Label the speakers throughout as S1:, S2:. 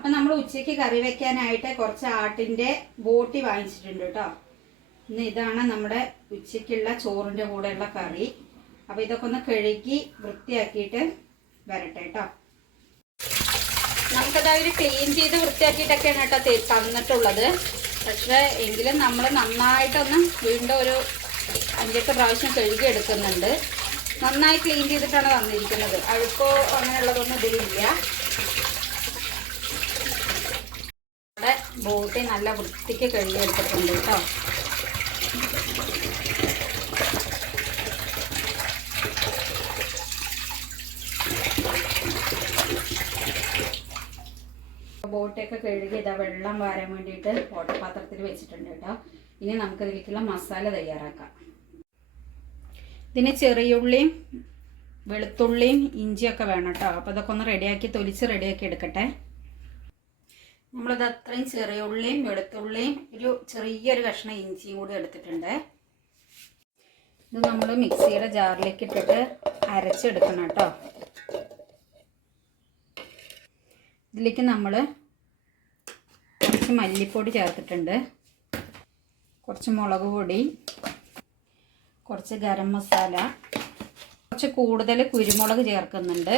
S1: അപ്പൊ നമ്മൾ ഉച്ചയ്ക്ക് കറി വെക്കാനായിട്ട് കുറച്ച് ആട്ടിന്റെ ബോട്ടി വാങ്ങിച്ചിട്ടുണ്ട് കേട്ടോ. ഇന്ന് ഇതാണ് നമ്മുടെ ഉച്ചയ്ക്കുള്ള ചോറിന്റെ കൂടെയുള്ള കറി. അപ്പൊ ഇതൊക്കെ ഒന്ന് കഴുകി വൃത്തിയാക്കിയിട്ട് വരട്ടെ കേട്ടോ. നമുക്കത് അവർ ക്ലീൻ ചെയ്ത് വൃത്തിയാക്കിയിട്ടൊക്കെയാണ് കേട്ടോ തന്നിട്ടുള്ളത്. പക്ഷെ എങ്കിലും നമ്മൾ നന്നായിട്ടൊന്ന് വീണ്ടും ഒരു അഞ്ചെട്ട് പ്രാവശ്യം കഴുകി എടുക്കുന്നുണ്ട്. നന്നായി ക്ലീൻ ചെയ്തിട്ടാണ് വന്നിരിക്കുന്നത് അഴുക്കോ അങ്ങനെയുള്ളതൊന്നും ഇതിലില്ല ഇവിടെ ബോട്ടി നല്ല വൃത്തിക്ക് കഴുകിയെടുത്തിട്ടുണ്ട് കേട്ടോ. ബോട്ടിയൊക്കെ കഴുകി ഇതാ വെള്ളം വാരാൻ വേണ്ടിയിട്ട് ഓട്ടപാത്രത്തിൽ വെച്ചിട്ടുണ്ട് കേട്ടോ. ഇനി നമുക്ക് ഇതിലേക്കുള്ള മസാല തയ്യാറാക്കാം. ഇതിന് ചെറിയുള്ളിയും വെളുത്തുള്ളിയും ഇഞ്ചിയൊക്കെ വേണം കേട്ടോ. അപ്പോൾ ഇതൊക്കെ ഒന്ന് റെഡിയാക്കി തൊലിച്ച് റെഡിയാക്കി എടുക്കട്ടെ. നമ്മളിത് അത്രയും ചെറിയ ഉള്ളിയും വെളുത്തുള്ളിയും ഒരു ചെറിയൊരു കഷ്ണം ഇഞ്ചിയും കൂടി എടുത്തിട്ടുണ്ട്. ഇത് നമ്മൾ മിക്സിയുടെ ജാറിലേക്ക് ഇട്ടിട്ട് അരച്ചെടുക്കണം കേട്ടോ. ഇതിലേക്ക് നമ്മൾ കുറച്ച് മല്ലിപ്പൊടി ചേർത്തിട്ടുണ്ട്. കുറച്ച് മുളക് പൊടി കുറച്ച് ഗരം മസാല കുറച്ച് കൂടുതൽ കുരുമുളക് ചേർക്കുന്നുണ്ട്.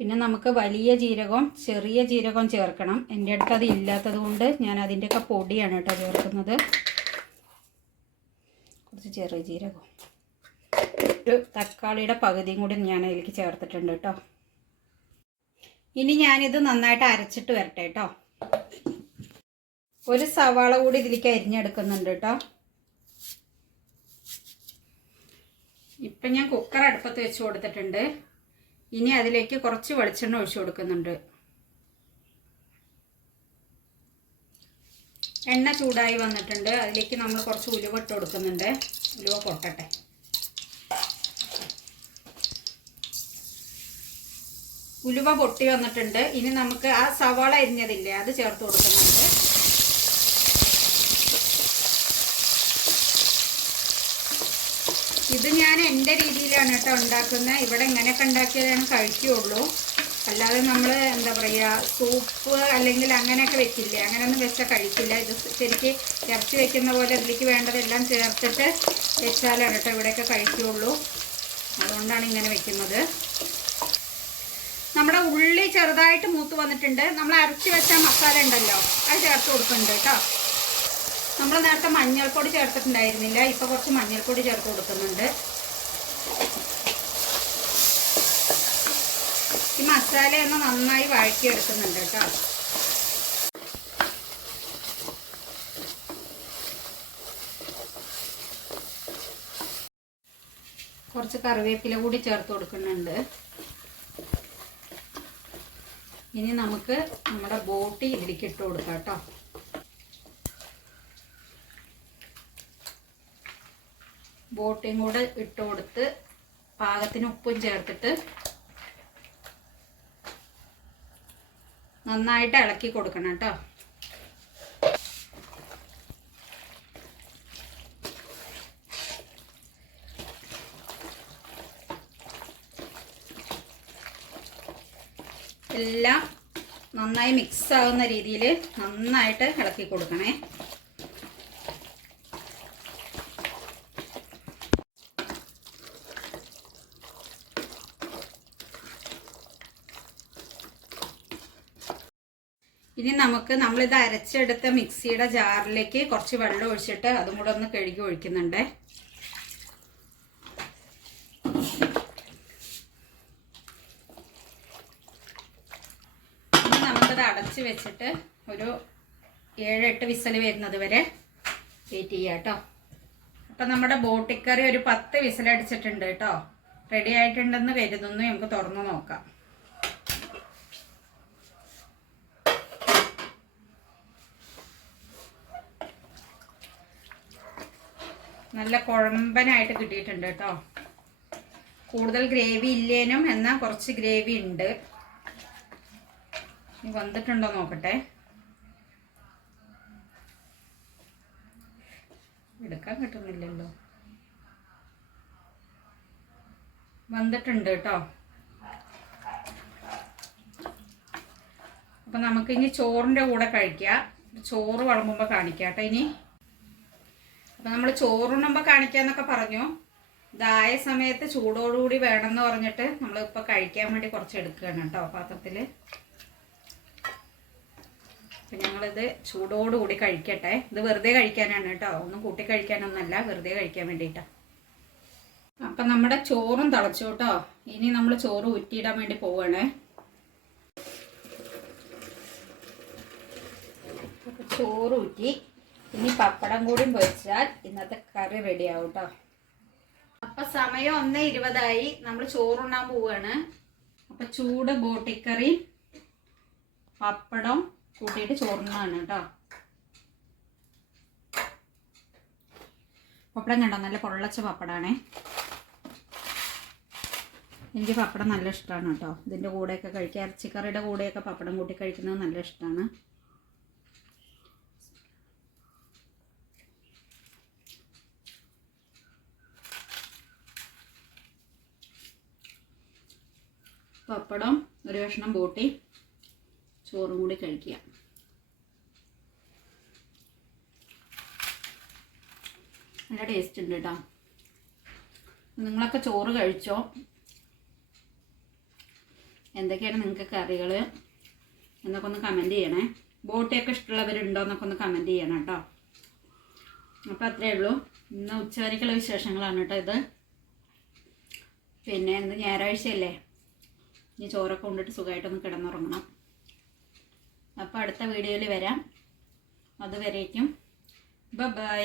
S1: പിന്നെ നമുക്ക് വലിയ ജീരകവും ചെറിയ ജീരകവും ചേർക്കണം. എന്റെ അടുത്ത് അത് ഇല്ലാത്തത് കൊണ്ട് ഞാൻ അതിന്റെയൊക്കെ പൊടിയാണ് കേട്ടോ ചേർക്കുന്നത്. കുറച്ച് ചെറിയ ജീരകവും. ഒരു തക്കാളിയുടെ പകുതിയും കൂടി ഞാൻ അതിലേക്ക് ചേർത്തിട്ടുണ്ട് കേട്ടോ. ഇനി ഞാനിത് നന്നായിട്ട് അരച്ചിട്ട് വരട്ടെ കേട്ടോ. ഒരു സവാള കൂടി ഇതിലേക്ക് അരിഞ്ഞെടുക്കുന്നുണ്ട് കേട്ടോ. ഇപ്പം ഞാൻ കുക്കർ അടുപ്പത്ത് വെച്ച് കൊടുത്തിട്ടുണ്ട്. ഇനി അതിലേക്ക് കുറച്ച് വെളിച്ചെണ്ണ ഒഴിച്ചു കൊടുക്കുന്നുണ്ട്. എണ്ണ ചൂടായി വന്നിട്ടുണ്ട്. അതിലേക്ക് നമ്മൾ കുറച്ച് ഉലുവ ഇട്ട് കൊടുക്കുന്നുണ്ട്. ഉലുവ പൊട്ടട്ടെ. ഉലുവ പൊട്ടി വന്നിട്ടുണ്ട്. ഇനി നമുക്ക് ആ സവാള അരിഞ്ഞതില്ലേ അത് ചേർത്ത് കൊടുക്കുന്നുണ്ട്. ഇത് ഞാൻ എന്റെ രീതിയിലാണ് കേട്ടോ ഉണ്ടാക്കുന്നത്. ഇവിടെ ഇങ്ങനെയൊക്കെ ഉണ്ടാക്കിയാലാണ് കഴിക്കുകയുള്ളൂ. അല്ലാതെ നമ്മൾ എന്താ പറയുക സൂപ്പ് അല്ലെങ്കിൽ അങ്ങനെയൊക്കെ വെക്കില്ല? അങ്ങനെയൊന്നും വെച്ചാൽ കഴിക്കില്ല. ഇത് ശരിക്ക് ഇറച്ചി വെക്കുന്ന പോലെ അതിലേക്ക് വേണ്ടതെല്ലാം ചേർത്തിട്ട് വെച്ചാലാണ് കേട്ടോ ഇവിടെയൊക്കെ കഴിക്കുകയുള്ളൂ. അതുകൊണ്ടാണ് ഇങ്ങനെ വെക്കുന്നത്. നമ്മുടെ ഉള്ളി ചെറുതായിട്ട് മൂത്ത് വന്നിട്ടുണ്ട്. നമ്മൾ അരച്ച് വെച്ച മസാല ഉണ്ടല്ലോ അത് ചേർത്ത് കൊടുക്കുന്നുണ്ട് കേട്ടോ. നമ്മൾ നേരത്തെ മഞ്ഞൾപ്പൊടി ചേർത്തിട്ടുണ്ടായിരുന്നില്ല. ഇപ്പൊ കുറച്ച് മഞ്ഞൾപ്പൊടി ചേർത്ത് കൊടുക്കുന്നുണ്ട്. ഈ മസാല ഒന്ന് നന്നായി വഴറ്റിയെടുക്കുന്നുണ്ട് കേട്ടോ. കുറച്ച് കറിവേപ്പില കൂടി ചേർത്ത് കൊടുക്കുന്നുണ്ട്. ഇനി നമുക്ക് നമ്മുടെ ബോട്ടി ഇതിലേക്ക് ഇട്ട് കൊടുക്കാം കേട്ടോ. ബോട്ടിയും കൂടെ ഇട്ട് കൊടുത്ത് പാകത്തിന് ഉപ്പും ചേർത്തിട്ട് നന്നായിട്ട് ഇളക്കി കൊടുക്കണം കേട്ടോ. എല്ലാം നന്നായി മിക്സ് ആവുന്ന രീതിയിൽ നന്നായിട്ട് ഇളക്കി കൊടുക്കണേ. ഇനി നമുക്ക് നമ്മളിത് അരച്ചെടുത്ത മിക്സിയുടെ ജാറിലേക്ക് കുറച്ച് വെള്ളം ഒഴിച്ചിട്ട് അതും കൂടെ ഒന്ന് കഴുകി ഒഴിക്കുന്നുണ്ട്. നമുക്കത് അടച്ച് വെച്ചിട്ട് ഒരു ഏഴെട്ട് വിസൽ വരുന്നത് വരെ വെയിറ്റ് ചെയ്യാം കേട്ടോ. അപ്പം നമ്മുടെ ബോട്ടിക്കറി ഒരു പത്ത് വിസലടിച്ചിട്ടുണ്ട് കേട്ടോ. റെഡി ആയിട്ടുണ്ടെന്ന് കരുതുന്നു. നമുക്ക് തുറന്നു നോക്കാം. നല്ല കുഴമ്പനായിട്ട് കിട്ടിയിട്ടുണ്ട് കേട്ടോ. കൂടുതൽ ഗ്രേവി ഇല്ലേനും എന്നാൽ കുറച്ച് ഗ്രേവി ഉണ്ട്. വന്നിട്ടുണ്ടോ നോക്കട്ടെ. എടുക്കാൻ കിട്ടുന്നില്ലല്ലോ. വന്നിട്ടുണ്ട് കേട്ടോ. അപ്പം നമുക്കിനി ചോറിന്റെ കൂടെ കഴിക്കാം. ചോറ് വളമ്പുമ്പോൾ കാണിക്കാം കേട്ടോ ഇനി. അപ്പം നമ്മൾ ചോറുണ്ണുമ്പോൾ കാണിക്കാന്നൊക്കെ പറഞ്ഞു. ഇതായ സമയത്ത് ചൂടോടുകൂടി എന്ന് പറഞ്ഞിട്ട് നമ്മൾ ഇപ്പൊ കഴിക്കാൻ വേണ്ടി കുറച്ച് എടുക്കുകയാണ് കേട്ടോ പാത്രത്തിൽ അപ്പം ഞങ്ങളിത് ചൂടോടുകൂടി കഴിക്കട്ടെ. ഇത് വെറുതെ കഴിക്കാനാണ് കേട്ടോ. ഒന്നും കൂട്ടി കഴിക്കാനൊന്നല്ല വെറുതെ കഴിക്കാൻ വേണ്ടിയിട്ടാണ് അപ്പം നമ്മുടെ ചോറും തിളച്ചു കേട്ടോ. ഇനി നമ്മൾ ചോറ് ഊറ്റിയിടാൻ വേണ്ടി പോവുകയാണേ ചോറ് ഊറ്റി ഇനി പപ്പടം കൂടി പൊരിച്ചാൽ ഇന്നത്തെ കറി റെഡി ആവും കേട്ടോ അപ്പൊ സമയം ഒന്ന് ഇരുപതായി. നമ്മൾ ചോറുണ്ണാൻ പോവാണ്. അപ്പൊ ചൂട് ബോട്ടിക്കറി പപ്പടം കൂട്ടിയിട്ട് ചോറുണ്ണാണ് കേട്ടോ പപ്പടം കണ്ടോ? നല്ല പൊള്ളച്ച പപ്പടാണേ. എനിക്ക് പപ്പടം നല്ല ഇഷ്ടമാണ് കേട്ടോ ഇതിന്റെ കൂടെയൊക്കെ കഴിക്കുക. ഇറച്ചിക്കറിയുടെ കൂടെയൊക്കെ പപ്പടം കൂട്ടി കഴിക്കുന്നത് നല്ല ഇഷ്ടമാണ് പപ്പടം ഒരു കഷ്ണം ബോട്ടി ചോറും കൂടി കഴിക്കുക. നല്ല ടേസ്റ്റ് ഉണ്ട് കേട്ടോ നിങ്ങളൊക്കെ ചോറ് കഴിച്ചോ? എന്തൊക്കെയാണ് നിങ്ങൾക്ക് കറികൾ എന്നൊക്കെ ഒന്ന് കമന്റ് ചെയ്യണേ. ബോട്ടിയൊക്കെ ഇഷ്ടമുള്ളവരുണ്ടോ എന്നൊക്കെ ഒന്ന് കമന്റ് ചെയ്യണം കേട്ടോ അപ്പോൾ അത്രയേ ഉള്ളൂ. ഇന്ന് ഉച്ചവരയ്ക്കുള്ള വിശേഷങ്ങളാണ് കേട്ടോ ഇത്. പിന്നെ ഇന്ന് ഞായറാഴ്ചയല്ലേ? ഇനി ചോറൊക്കെ കൊണ്ടിട്ട് സുഖമായിട്ടൊന്ന് കിടന്നുറങ്ങണം. അപ്പോൾ അടുത്ത വീഡിയോയിൽ വരാം. അതുവരേക്കും. ബൈ